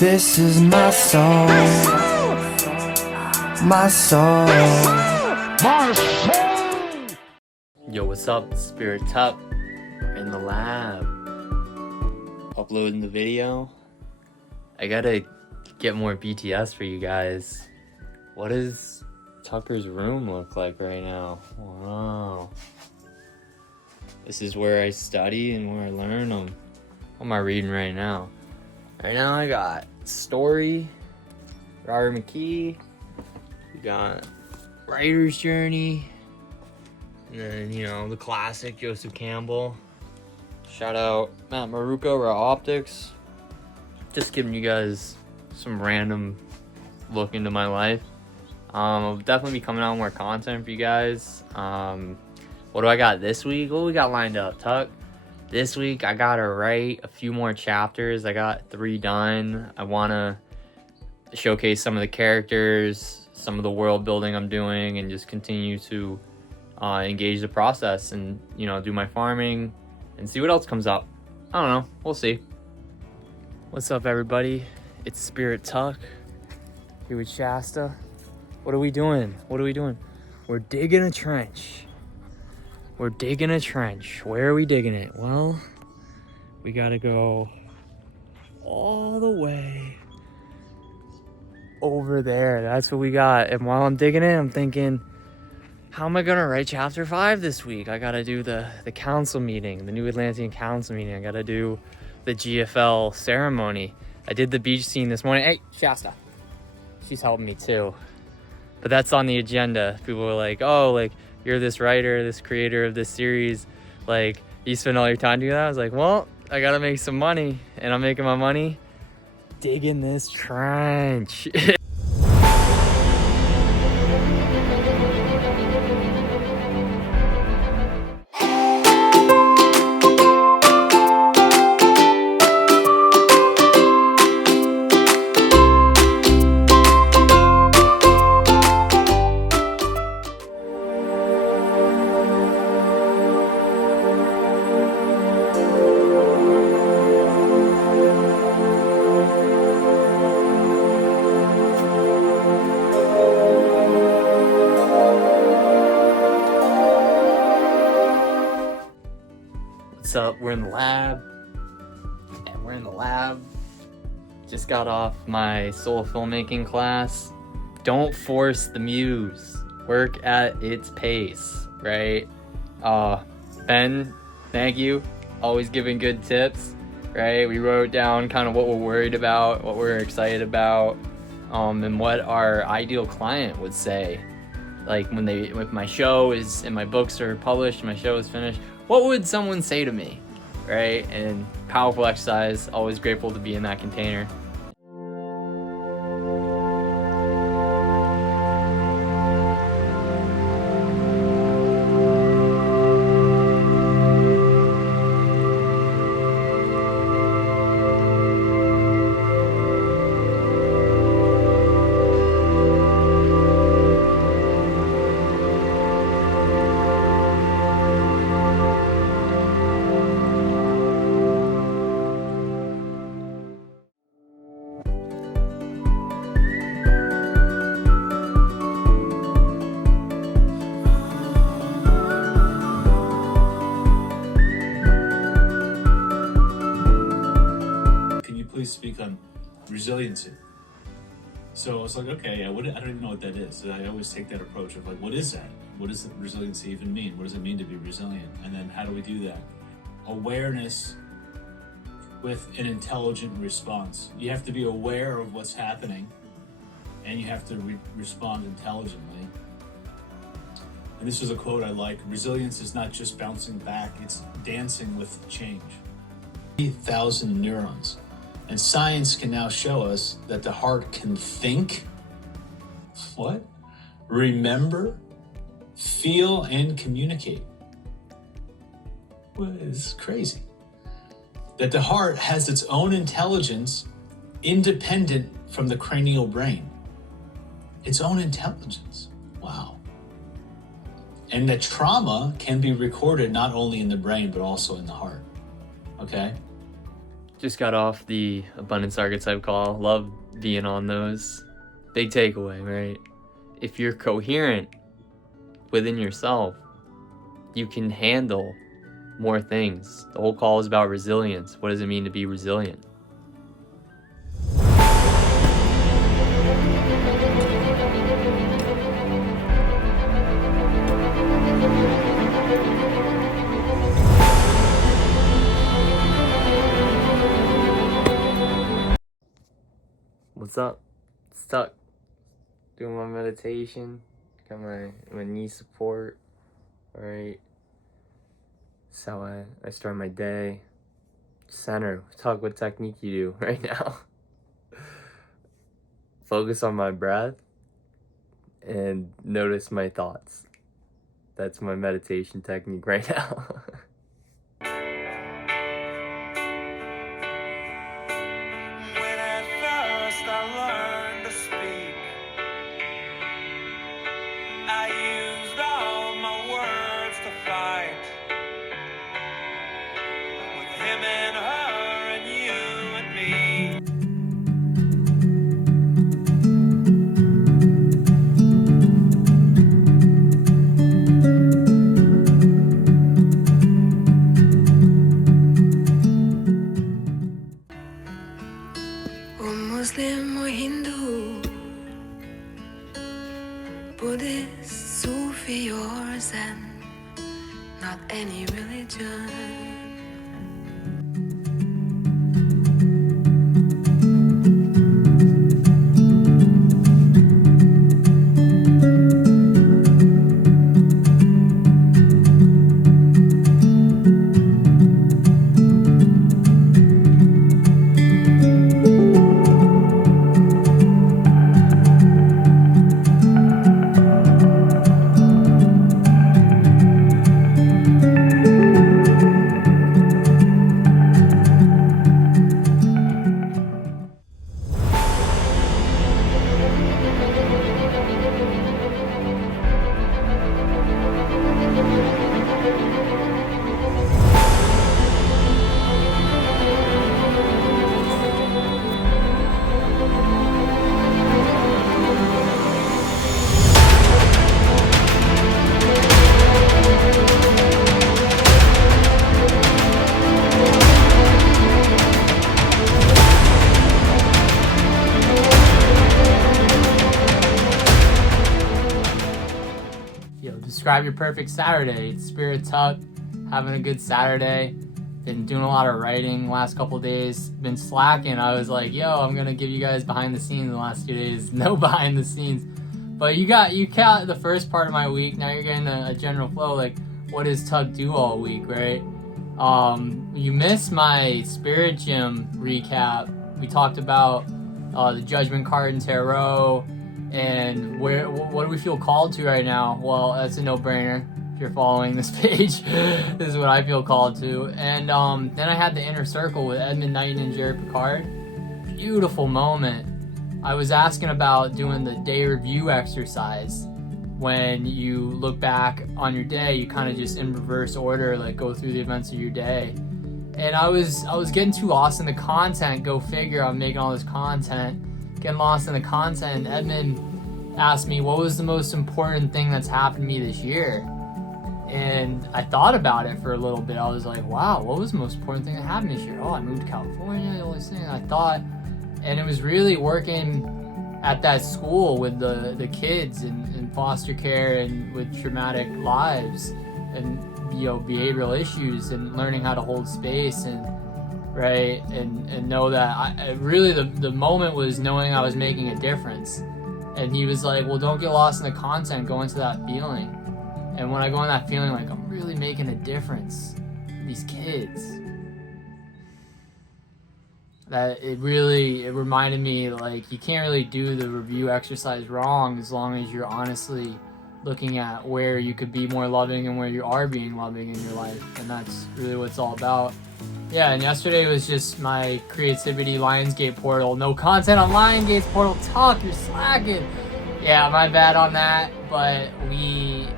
This is my soul, my soul. Yo, what's up, Spirit Tuck? In the lab, uploading the video. I gotta get more BTS for you guys. What does Tucker's room look like right now? Wow. This is where I study and where I learn them. What am I reading right now? Right now I got Story, Robert McKee. We got Writer's Journey. And then, you know, the classic Joseph Campbell. Shout out Matt Maruco, Raw Optics. Just giving you guys some random look into my life. I'll definitely be coming out with more content for you guys. What do I got this week? What we got lined up, Tuck? This week I gotta write a few more chapters. I got 3 done. I wanna showcase some of the characters, some of the world building I'm doing, and just continue to engage the process and, you know, do my farming and see what else comes up. I don't know, we'll see. What's up, everybody? It's Spirit Tuck here with Shasta. What are we doing? We're digging a trench. We're digging a trench. Where are we digging it? Well, we gotta go all the way over there. That's what we got. And while I'm digging it, I'm thinking, how am I gonna write chapter 5 this week? I gotta do the council meeting, the new Atlantean council meeting. I gotta do the GFL ceremony. I did the beach scene this morning. Hey, Shasta. She's helping me too. But that's on the agenda. People were like, oh, like, you're this writer, this creator of this series, like, you spend all your time doing that? I was like, well, I gotta make some money, and I'm making my money digging this trench. What's up? We're in the lab. Just got off my solo filmmaking class. Don't force the muse. Work at its pace, right? Ben, thank you. Always giving good tips, right? We wrote down kind of what we're worried about, what we're excited about, and what our ideal client would say. Like if my show is and my books are published, my show is finished, what would someone say to me, right? And powerful exercise, always grateful to be in that container. Please speak on resiliency. So I was like, okay, I don't even know what that is. So I always take that approach of like, what is that? What does resiliency even mean? What does it mean to be resilient? And then how do we do that? Awareness with an intelligent response. You have to be aware of what's happening and you have to respond intelligently. And this is a quote I like: resilience is not just bouncing back, it's dancing with change. 8,000 neurons. And science can now show us that the heart can think, what? Remember, feel, and communicate. Well, it's crazy. That the heart has its own intelligence independent from the cranial brain. Its own intelligence. Wow. And that trauma can be recorded not only in the brain, but also in the heart. Okay? Just got off the abundance archetype call. Love being on those. Big takeaway, right? If you're coherent within yourself, you can handle more things. The whole call is about resilience. What does it mean to be resilient? What's up? Stuck. Doing my meditation. Got my knee support. Alright. So I start my day. Center. Talk what technique you do right now. Focus on my breath and notice my thoughts. That's my meditation technique right now. Muslim or Hindu, Buddhist, Sufi or Zen, not any religion. Describe your perfect Saturday. It's Spirit Tuck, having a good Saturday. Been doing a lot of writing last couple days. Been slacking. I was like, yo, I'm gonna give you guys behind the scenes the last 2 days. No behind the scenes. But you got the first part of my week. Now you're getting a general flow, like what does Tuck do all week, right? You missed my Spirit Gym recap. We talked about the Judgment card and Tarot. And what do we feel called to right now? Well, that's a no-brainer. If you're following this page, this is what I feel called to. And then I had the Inner Circle with Edmund Knighton and Jared Picard. Beautiful moment. I was asking about doing the day review exercise. When you look back on your day, you kind of just in reverse order, like go through the events of your day. And I was getting too lost in the content. Go figure, I'm making all this content. Getting lost in the content. Edmund asked me what was the most important thing that's happened to me this year, and I thought about it for a little bit. I was like, wow, what was the most important thing that happened this year? Oh, I moved to California, all these things. I thought, and it was really working at that school with the kids in foster care and with traumatic lives and behavioral issues and learning how to hold space and right, and know that I really the moment was knowing I was making a difference. And he was like, well, don't get lost in the content, go into that feeling. And when I go in that feeling, like I'm really making a difference for these kids, that it reminded me, like, you can't really do the review exercise wrong as long as you're honestly looking at where you could be more loving and where you are being loving in your life. And that's really what it's all about. Yeah, and yesterday was just my creativity Lionsgate portal. No content on Lionsgate's portal. Talk, you're slacking. Yeah, my bad on that. But we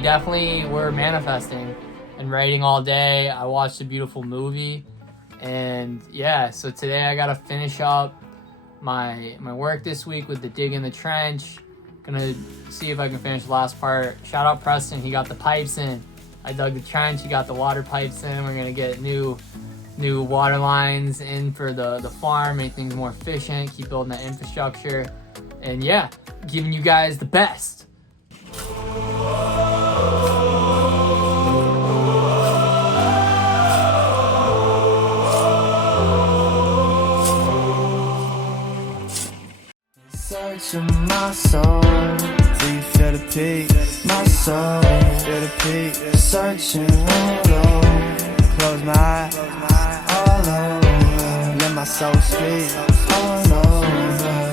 definitely were manifesting and writing all day. I watched a beautiful movie. And yeah, so today I gotta finish up my work this week with the dig in the trench. Gonna see if I can finish the last part. Shout out Preston, he got the pipes in. I dug the trench, he got the water pipes in. We're gonna get new water lines in for the farm, make things more efficient, keep building that infrastructure. And yeah, giving you guys the best. Searching my soul, do you feel the peak? My soul, feel the peak. Searching all over, close my eyes, all over. Let my soul speak all over.